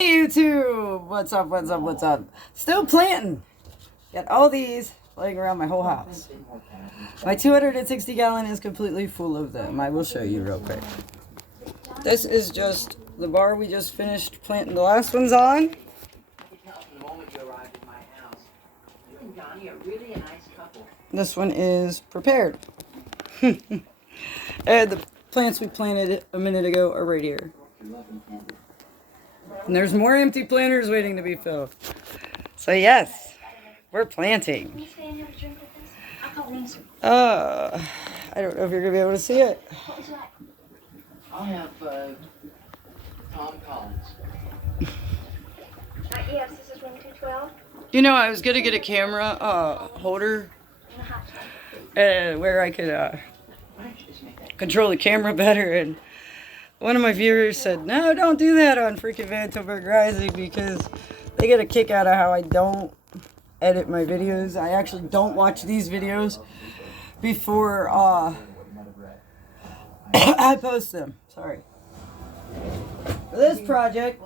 Hey YouTube! What's up, what's up, what's up? Still planting. Got all these laying around my whole house. My 260 gallon is completely full of them. I will show you real quick. This is just the bar we just finished planting the last ones on. This one is prepared. And the plants we planted a minute ago are right here. And there's more empty planters waiting to be filled. So yes, we're planting. Can you stay and have a drink with us? I call Nancy. I don't know if you're gonna be able to see it. What would you like? I'll have Tom Collins. Yes, this is room 212. You know, I was gonna get a camera holder In the hot tub. where I could control the camera better, and one of my viewers said, no, don't do that on freaking Vantilburg Rising, because they get a kick out of how I don't edit my videos. I actually don't watch these videos before I post them. Sorry. For this project,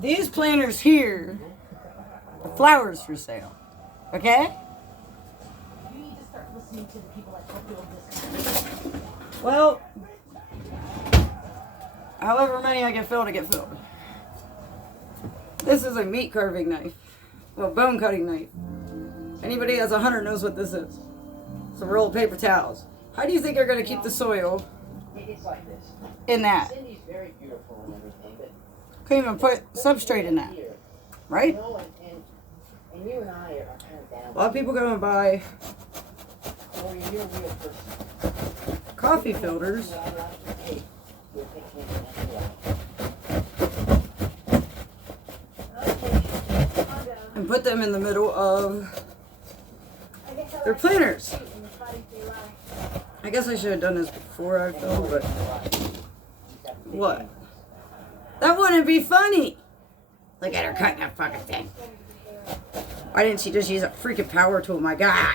these planters here are flowers for sale. Okay? You need to start listening to the people that help build this kind. Well, however many I get filled, I get filled. This is a meat carving knife. Well, bone cutting knife. Anybody has a hunter knows what this is. It's a roll of paper towels. How do you think you're going to keep the soil It's like this. in that? Cindy's very beautiful and everything, but Couldn't even put substrate in that, here, right? you know, and you and I are kind of down. A lot of people go and buy Well, you're a real person. coffee filters Well, I like to take your picnic and and put them in the middle of their planters. I guess I should have done this before I filmed, but what? That wouldn't be funny. Look at her cutting that fucking thing. Why didn't she just use a freaking power tool, my guy?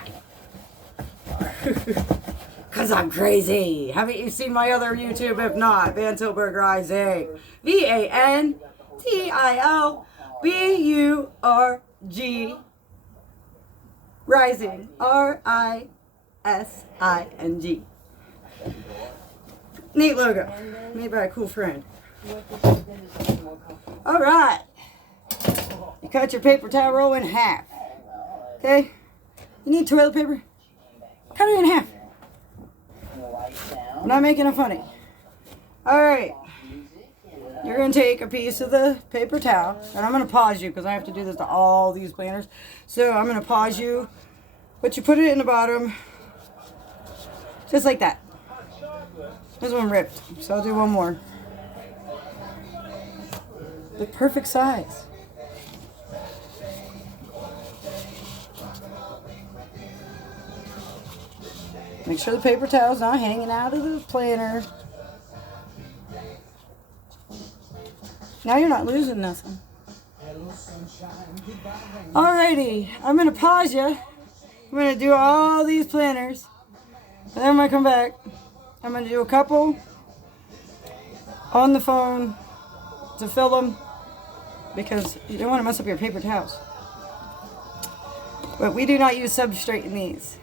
Cause I'm crazy. Haven't you seen my other YouTube? If not, Vantilburg Rising. VANTILBURG Rising. RISING. Neat logo. Made by a cool friend. Alright. You cut your paper towel roll in half. Okay? You need toilet paper? Cut it in half. I'm not making it funny. Alright. You're going to take a piece of the paper towel, and I'm going to pause you because I have to do this to all these planters. So I'm going to pause you, but you put it in the bottom, just like that. This one ripped, so I'll do one more. The perfect size. Make sure the paper towel's not hanging out of the planter. Now you're not losing nothing. Alrighty, I'm going to pause you. I'm going to do all these planters. And then when I come back, I'm going to do a couple on the phone to fill them, because you don't want to mess up your paper towels. But we do not use substrate in these.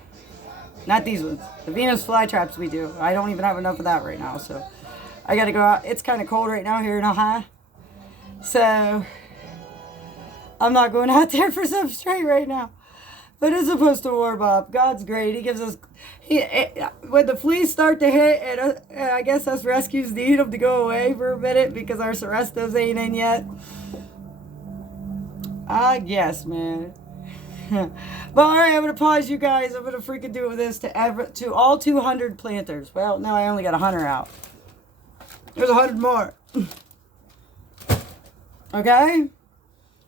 Not these ones. The Venus flytraps we do. I don't even have enough of that right now, so I got to go out. It's kind of cold right now here in Ohio. So I'm not going out there for substrate right now. But it's supposed to warm up. God's great. He gives us... when the fleas start to hit, and I guess us rescues need them to go away for a minute because our Serestos ain't in yet. I guess, man. But alright, I'm going to pause you guys. I'm going to freaking do this to all 200 planters. Well, no, I only got 100 out. There's 100 more. Okay?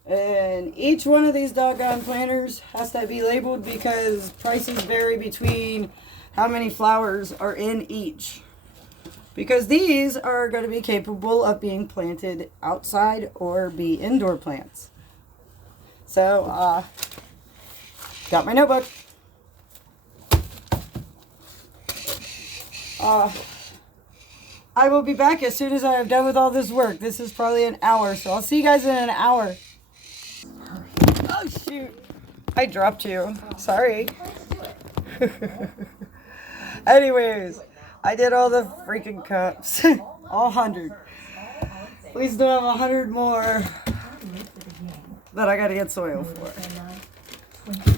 And each one of these doggone planters has to be labeled because prices vary between how many flowers are in each. Because these are going to be capable of being planted outside or be indoor plants. So, got my notebook. I will be back as soon as I have done with all this work. This is probably an hour, so I'll see you guys in an hour. Oh, shoot. I dropped you. Sorry. Anyways, I did all the freaking cups. All 100. We still have 100 more that I gotta get soil for.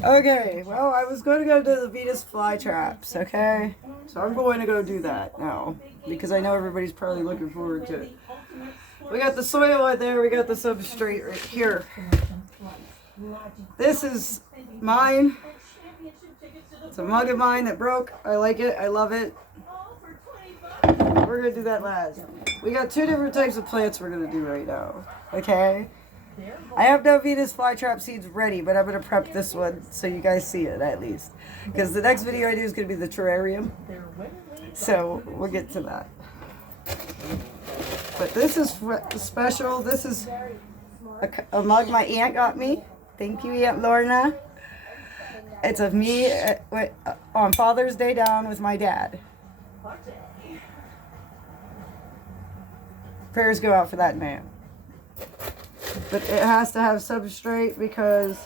Okay, well, I was going to go to the Venus flytraps, okay? So I'm going to go do that now, because I know everybody's probably looking forward to it. We got the soil right there, we got the substrate right here. This is mine. It's a mug of mine that broke. I like it, I love it. We're going to do that last. We got 2 different types of plants we're going to do right now, okay? I have no Venus flytrap seeds ready, but I'm going to prep this one so you guys see it at least. Because the next video I do is going to be the terrarium. So we'll get to that. But this is special. This is a mug my aunt got me. Thank you, Aunt Lorna. It's of me on Father's Day down with my dad. Prayers go out for that man. But it has to have substrate because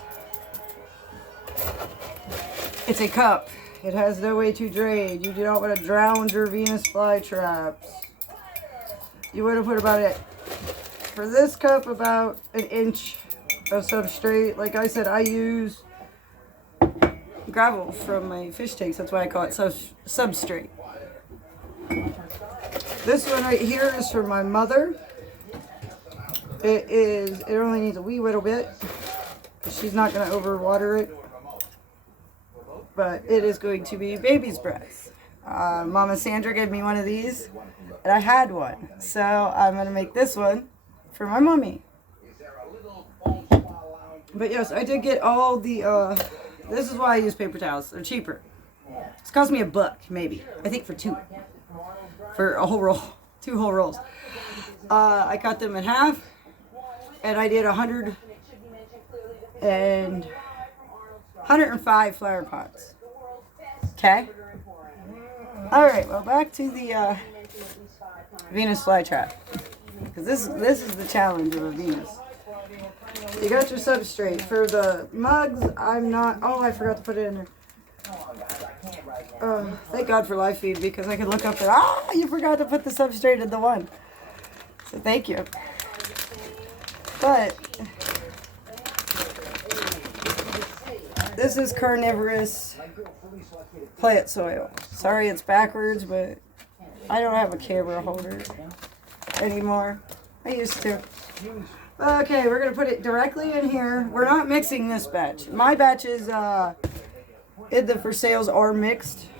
it's a cup. It has no way to drain. You do not want to drown your Venus flytraps. You want to put for this cup, about 1 inch of substrate. Like I said, I use gravel from my fish tanks. That's why I call it substrate. This one right here is for my mother. It only needs a wee little bit. She's not going to overwater it. But it is going to be baby's breath. Mama Sandra gave me one of these, and I had one. So I'm going to make this one for my mommy. But yes, I did get all the, this is why I use paper towels. They're cheaper. It's cost me $1, maybe. I think for 2. For a whole roll. 2 whole rolls. I cut them in half. And I did 105 flower pots. Okay? Alright, well, back to the Venus flytrap. Because this is the challenge of a Venus. You got your substrate. For the mugs, I forgot to put it in there. Thank God for live feed, because I could look up there. You forgot to put the substrate in the one. So thank you. But this is carnivorous plant soil. Sorry it's backwards, but I don't have a camera holder anymore. I used to. Okay, we're going to put it directly in here. We're not mixing this batch. My batch is in the for sales are mixed.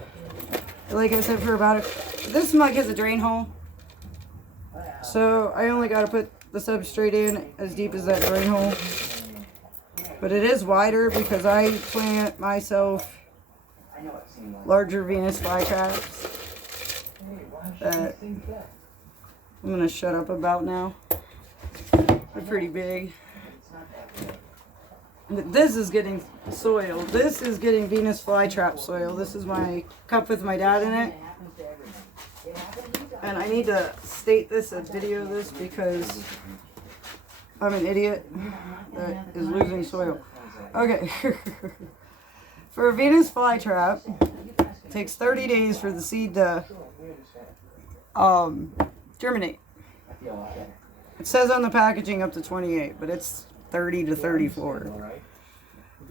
Like I said, this mug has a drain hole. So I only got to put the substrate in as deep as that drain hole. But it is wider because I plant myself larger Venus flytraps that I'm going to shut up about now. They're pretty big. This is getting soil. This is getting Venus flytrap soil. This is my cup with my dad in it. And I need to state this and video this because I'm an idiot that is losing soil. Okay. For a Venus flytrap, it takes 30 days for the seed to germinate. It says on the packaging up to 28, but it's 30 to 34.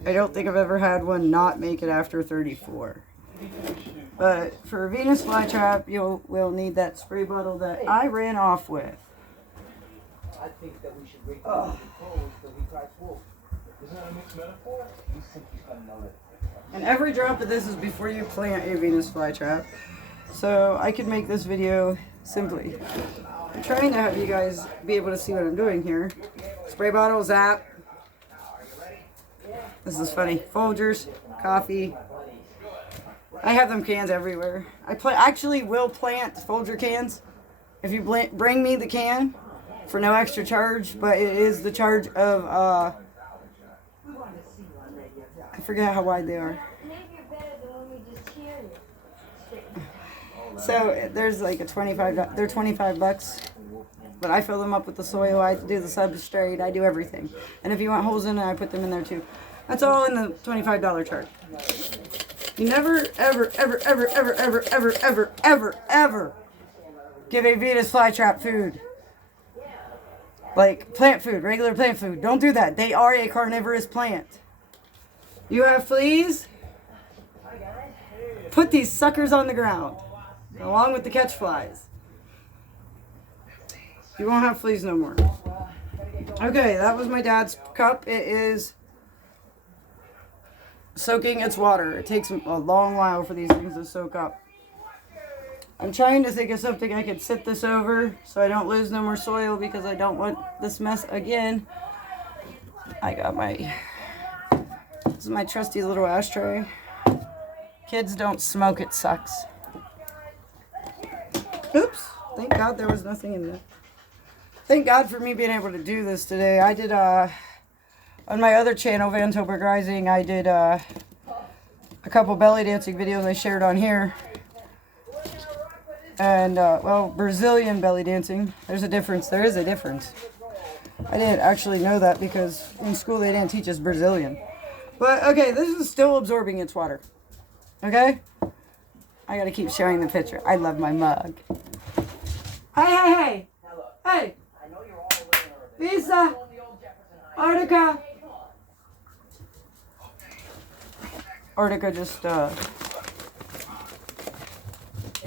I don't think I've ever had one not make it after 34. But for a Venus flytrap, we'll need that spray bottle that I ran off with. I think that we should wait till we close till we try full. Isn't that a mixed metaphor? You think he's gonna know it. And every drop of this is before you plant a Venus flytrap. So I could make this video simply. I'm trying to have you guys be able to see what I'm doing here. Spray bottle, zap. This is funny. Folgers, coffee. I have them cans everywhere. I actually will plant Folger cans if you bring me the can for no extra charge, but it is the charge of, I forget how wide they are. So there's like a they're 25 bucks. But I fill them up with the soil, I do the substrate, I do everything. And if you want holes in it, I put them in there too. That's all in the $25 chart. You never, ever, ever, ever, ever, ever, ever, ever, ever, ever give a Venus flytrap food. Like plant food, regular plant food. Don't do that. They are a carnivorous plant. You have fleas? Put these suckers on the ground, along with the catch flies. You won't have fleas no more. Okay, that was my dad's cup. It is soaking its water. It takes a long while for these things to soak up. I'm trying to think of something I could sit this over so I don't lose no more soil because I don't want this mess again. I got this is my trusty little ashtray. Kids don't smoke, it sucks. Oops, thank God there was nothing in there. Thank God for me being able to do this today. I did, on my other channel, Van Toberg Rising, I did a couple belly dancing videos I shared on here. And, well, Brazilian belly dancing. There's a difference. There is a difference. I didn't actually know that because in school they didn't teach us Brazilian. But, okay, this is still absorbing its water. Okay? I gotta keep sharing the picture. I love my mug. Hey! Hey! Visa! Artica! Artica just, I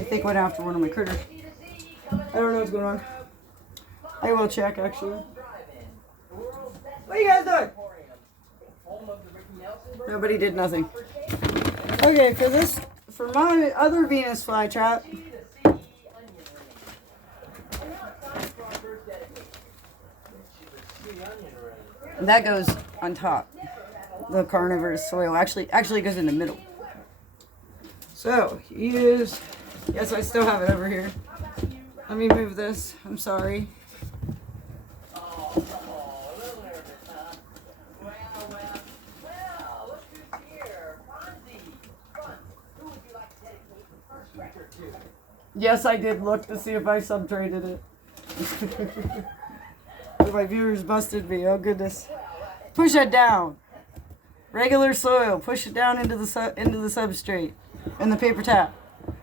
think went after one of my critters. I don't know what's going on. I will check, actually. What are you guys doing? Nobody did nothing. Okay, for my other Venus flytrap, that goes on top. The carnivorous soil actually goes in the middle. So, yes, I still have it over here. Let me move this. I'm sorry. Yes, I did look to see if I subtraded it. My viewers busted me. Oh goodness! Push it down. Regular soil. Push it down into the substrate and the paper towel. I'm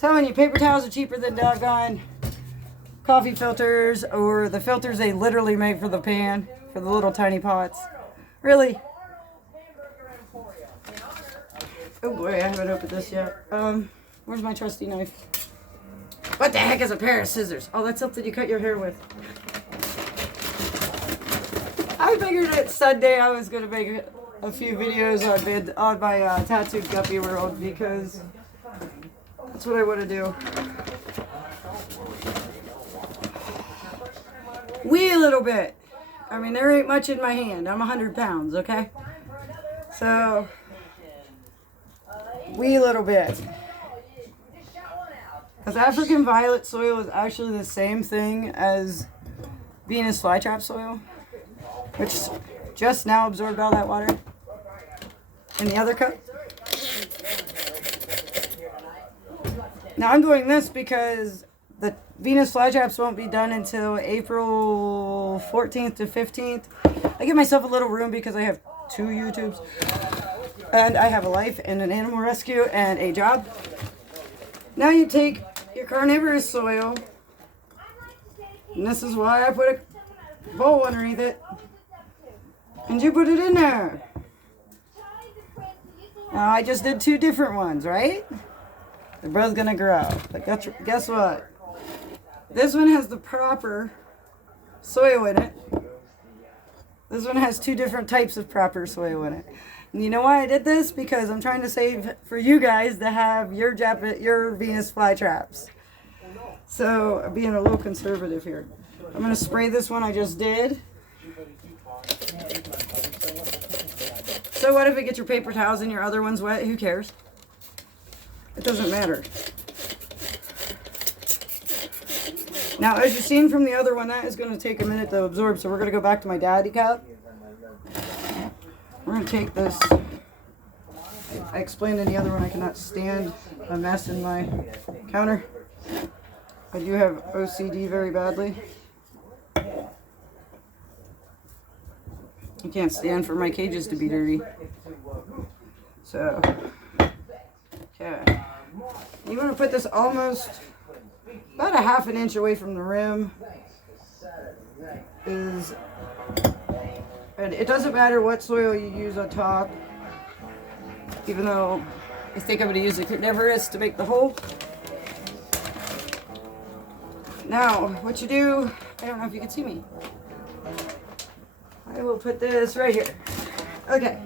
telling you, paper towels are cheaper than doggone coffee filters or the filters they literally make for the pan for the little tiny pots. Really? Oh boy, I haven't opened this yet. Where's my trusty knife? What the heck is a pair of scissors? Oh, that's something you cut your hair with. I figured that Sunday I was going to make a few videos on my tattooed guppy world because that's what I want to do. Wee a little bit. I mean, there ain't much in my hand. I'm 100 pounds, okay? So, wee a little bit. Because African violet soil is actually the same thing as Venus flytrap soil, which just now absorbed all that water in the other cup. Now I'm doing this because the Venus flytraps won't be done until April 14th to 15th. I give myself a little room because I have 2 YouTubes and I have a life and an animal rescue and a job. Now you take your carnivorous soil, and this is why I put a bowl underneath it, and you put it in there. Now I just did 2 different ones, right? They're both gonna grow. But guess what? This one has the proper soil in it. This one has 2 different types of proper soil in it. And you know why I did this? Because I'm trying to save for you guys to have your Venus flytraps. So I'm being a little conservative here. I'm going to spray this one I just did. So what if it gets your paper towels and your other ones wet? Who cares? It doesn't matter. Now, as you've seen from the other one, that is going to take a minute to absorb. So we're going to go back to my daddy cup. We're going to take this I explained in the other one I cannot stand a mess in my counter. I do have OCD very badly. I can't stand for my cages to be dirty. So, okay. You want to put this almost about a ½ an inch away from the rim. And it doesn't matter what soil you use on top, even though I think I'm going to use the carnivorous to make the hole. Now, what you do, I don't know if you can see me. I will put this right here. Okay.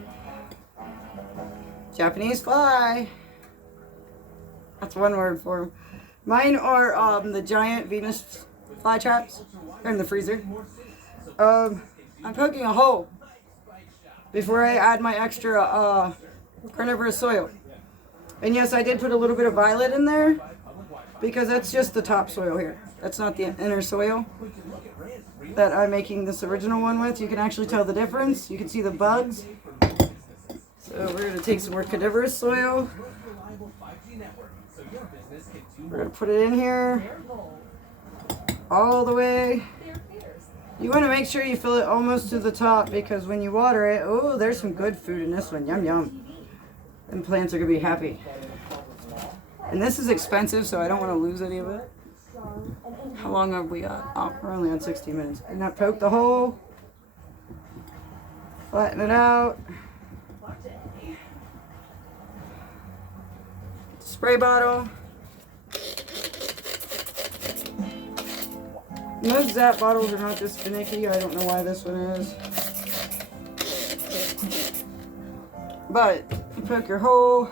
Japanese fly. That's one word for them. Mine are the giant Venus flytraps. They're in the freezer. I'm poking a hole before I add my extra carnivorous soil. And yes, I did put a little bit of violet in there because that's just the top soil here. That's not the inner soil that I'm making this original one with. You can actually tell the difference. You can see the bugs. So we're going to take some more carnivorous soil. We're going to put it in here all the way. You want to make sure you fill it almost to the top because when you water it, oh, there's some good food in this one. Yum, yum. And plants are going to be happy. And this is expensive, so I don't want to lose any of it. How long have we got? Oh, we're only on 16 minutes. And now poke the hole. Flatten it out. Spray bottle. Most Zap bottles are not this finicky. I don't know why this one is. But you poke your hole.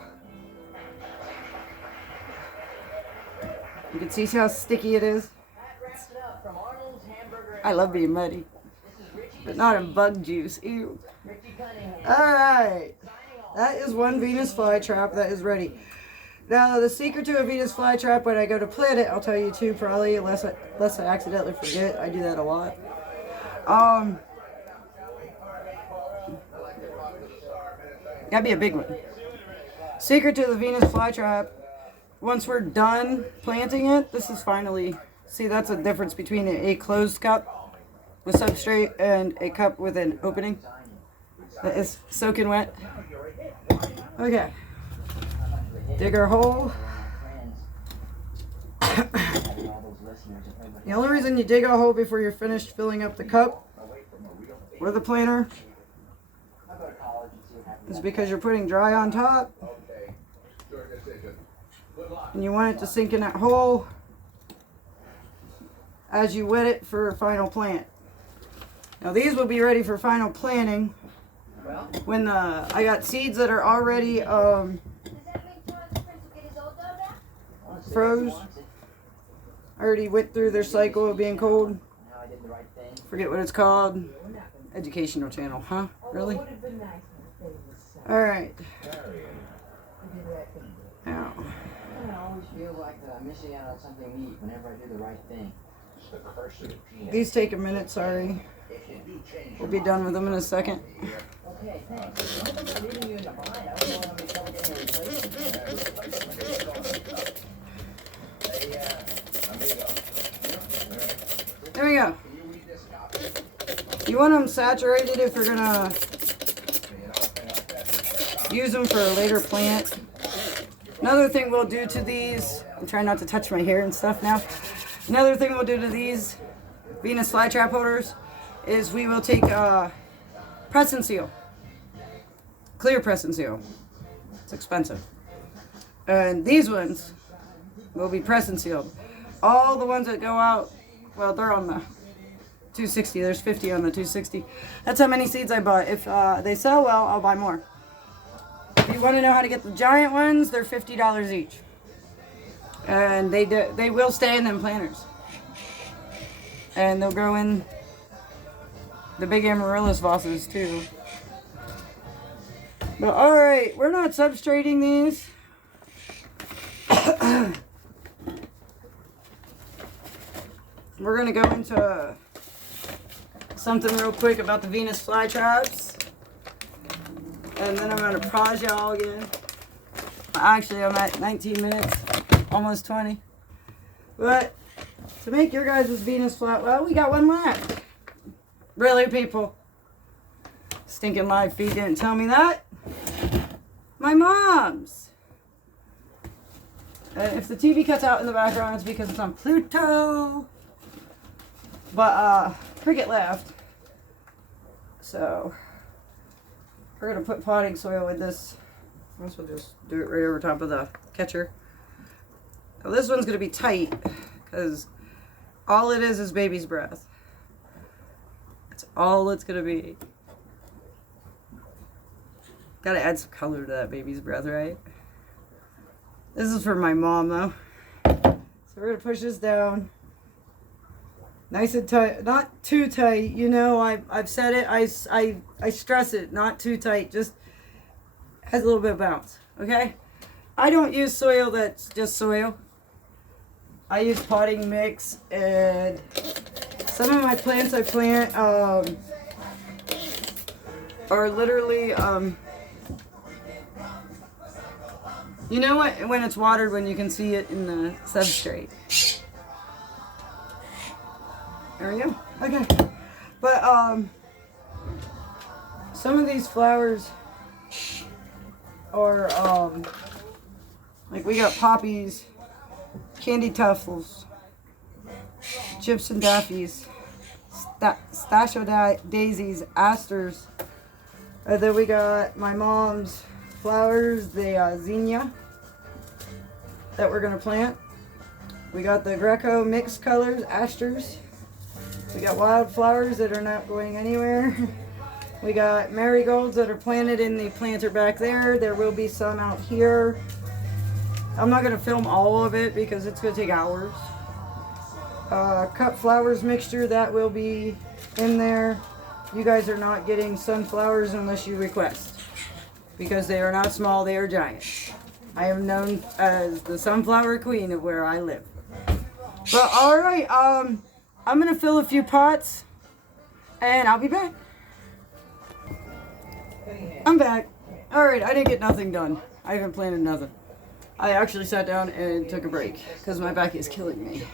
You can see how sticky it is. I love being muddy, but not in bug juice. Ew. Alright. That is one Venus flytrap that is ready. Now, the secret to a Venus flytrap, when I go to plant it, I'll tell you too, probably, unless I accidentally forget. I do that a lot. That'd be a big one. Secret to the Venus flytrap, once we're done planting it, this is finally, see, that's a difference between a closed cup with substrate and a cup with an opening that is soaking wet. Okay. Dig our hole. The only reason you dig a hole before you're finished filling up the cup or the planter is because you're putting dry on top and you want it to sink in that hole as you wet it for final plant. Now these will be ready for final planting when I got seeds that are already froze. I already went through their cycle of being cold. Forget what it's called. Educational channel, huh? Really? Alright. Now. I always feel like I'm missing out on something neat whenever I do the right thing. These take a minute, sorry. We'll be done with them in a second. Okay, thanks. I don't think I'm leaving you in the bind. I don't know how many trouble getting a replacement. There we go. You want them saturated if you're gonna use them for a later plant. Another thing we'll do to these, I'm trying not to touch my hair and stuff now. Another thing we'll do to these Venus flytrap holders is we will take press and seal. Clear press and seal. It's expensive. And these ones will be press and sealed. All the ones that go out, well, they're on the 260. There's 50 on the 260. That's how many seeds I bought. If they sell well, I'll buy more. If you want to know how to get the giant ones, they're $50 each. And they will stay in them planters. And they'll grow in the big amaryllis vases too. But alright, we're not substrating these. We're going to go into something real quick about the Venus flytraps. And then I'm going to prod y'all again. Actually, I'm at 19 minutes, almost 20. But to make your guys' Venus flat, well, we got one left. Really, people? Stinking live feed didn't tell me that. My mom's. If the TV cuts out in the background, it's because it's on Pluto. But Cricket left. So we're gonna put potting soil in this. I guess we'll just do it right over top of the catcher. Now this one's gonna be tight because all it is baby's breath. That's all it's gonna be. Gotta add some color to that baby's breath, right? This is for my mom though. So we're gonna push this down. Nice and tight, not too tight. You know, I've said it, I stress it, not too tight, just has a little bit of bounce, okay? I don't use soil that's just soil. I use potting mix, and some of my plants I plant are literally, you know what, when it's watered, when you can see it in the substrate. There we go. Okay. But some of these flowers are like we got poppies, candy tuffles, chips and daffies, stachio daisies, asters. And then we got my mom's flowers, the zinnia that we're gonna plant. We got the Greco mixed colors, asters. We got wildflowers that are not going anywhere. We got marigolds that are planted in the planter back there. There will be some out here. I'm not going to film all of it because it's going to take hours. Cut flowers mixture, that will be in there. You guys are not getting sunflowers unless you request, because they are not small, they are giant. I am known as the sunflower queen of where I live. But alright, I'm going to fill a few pots, and I'll be back. I'm back. Alright, I didn't get nothing done. I haven't planted nothing. I actually sat down and took a break, because my back is killing me.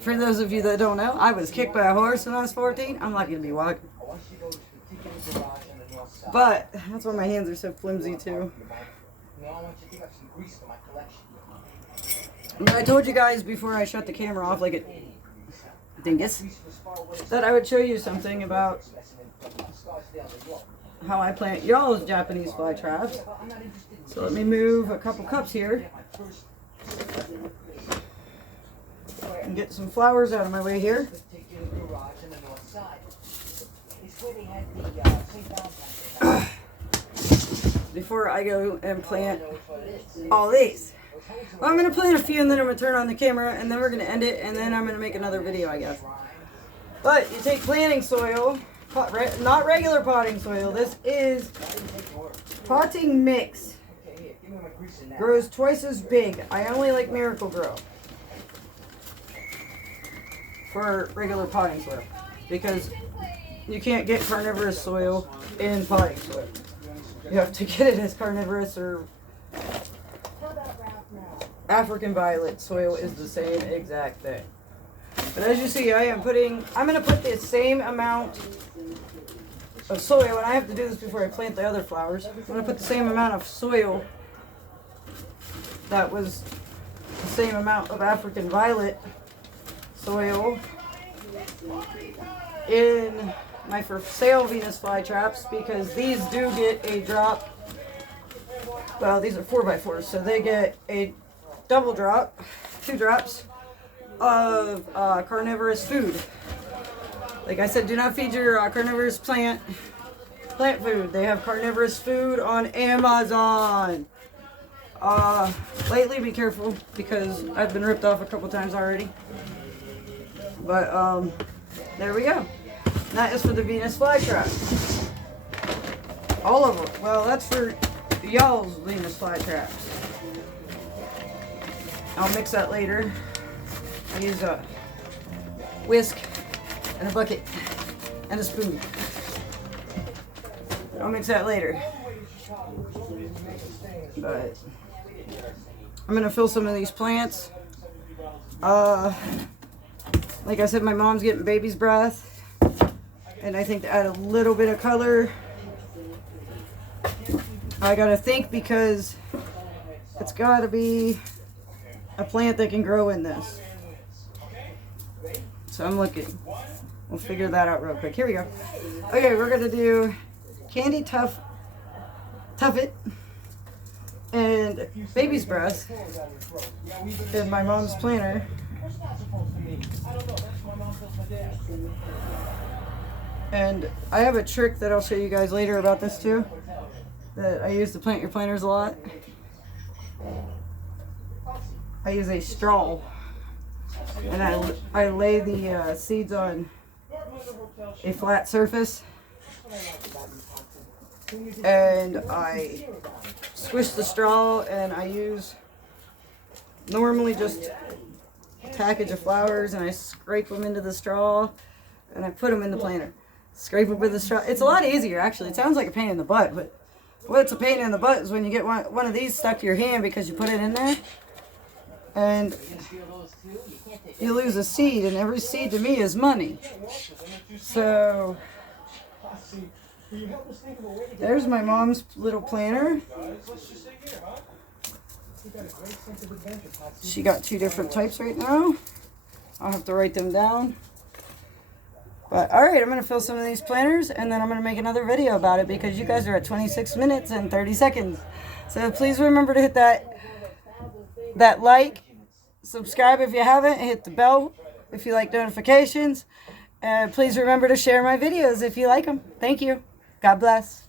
For those of you that don't know, I was kicked by a horse when I was 14. I'm not going to be walking. But, that's why my hands are so flimsy too. But I told you guys before I shut the camera off, like it dingus, that I would show you something about how I plant y'all's Japanese fly traps. So let me move a couple cups here and get some flowers out of my way here. Before I go and plant all these. Well, I'm going to plant a few and then I'm going to turn on the camera and then we're going to end it and then I'm going to make another video, I guess. But you take planting soil, not regular potting soil, this is potting mix. Grows twice as big. I only like Miracle Grow for regular potting soil because you can't get carnivorous soil in potting soil. You have to get it as carnivorous or African violet soil is the same exact thing. But as you see, I'm going to put the same amount of soil, and I have to do this before I plant the other flowers. I'm going to put the same amount of soil that was the same amount of African violet soil in my for sale Venus fly traps, because these do get a drop. Well, these are 4x4s, so they get a double drop, 2 drops of carnivorous food. Like I said, do not feed your carnivorous plant food. They have carnivorous food on Amazon. Lately, be careful because I've been ripped off a couple times already. But there we go. That is for the Venus flytrap. All of them. Well, that's for y'all's Venus flytraps. I'll mix that later. I use a whisk and a bucket and a spoon. I'll mix that later. But I'm gonna fill some of these plants. Like I said, my mom's getting baby's breath, and I think to add a little bit of color, I gotta think, because it's gotta be a plant that can grow in this. So I'm looking. We'll figure that out real quick. Here we go. Okay, we're gonna do candy tuffet and baby's breath in my mom's planter. And I have a trick that I'll show you guys later about this too, that I use to plant your planters a lot. I use a straw, and I lay the seeds on a flat surface, and I squish the straw, and I use normally just a package of flowers, and I scrape them into the straw, and I put them in the planter. Scrape them with the straw. It's a lot easier, actually. It sounds like a pain in the butt, but what's a pain in the butt is when you get one of these stuck to your hand because you put it in there, and you lose a seed, and every seed to me is money. So there's my mom's little planter. She got 2 different types right now. I'll have to write them down. But alright, I'm going to fill some of these planters, and then I'm going to make another video about it, because you guys are at 26 minutes and 30 seconds. So please remember to hit that like, subscribe if you haven't, hit the bell if you like notifications, and please remember to share my videos if you like them. Thank you. God bless.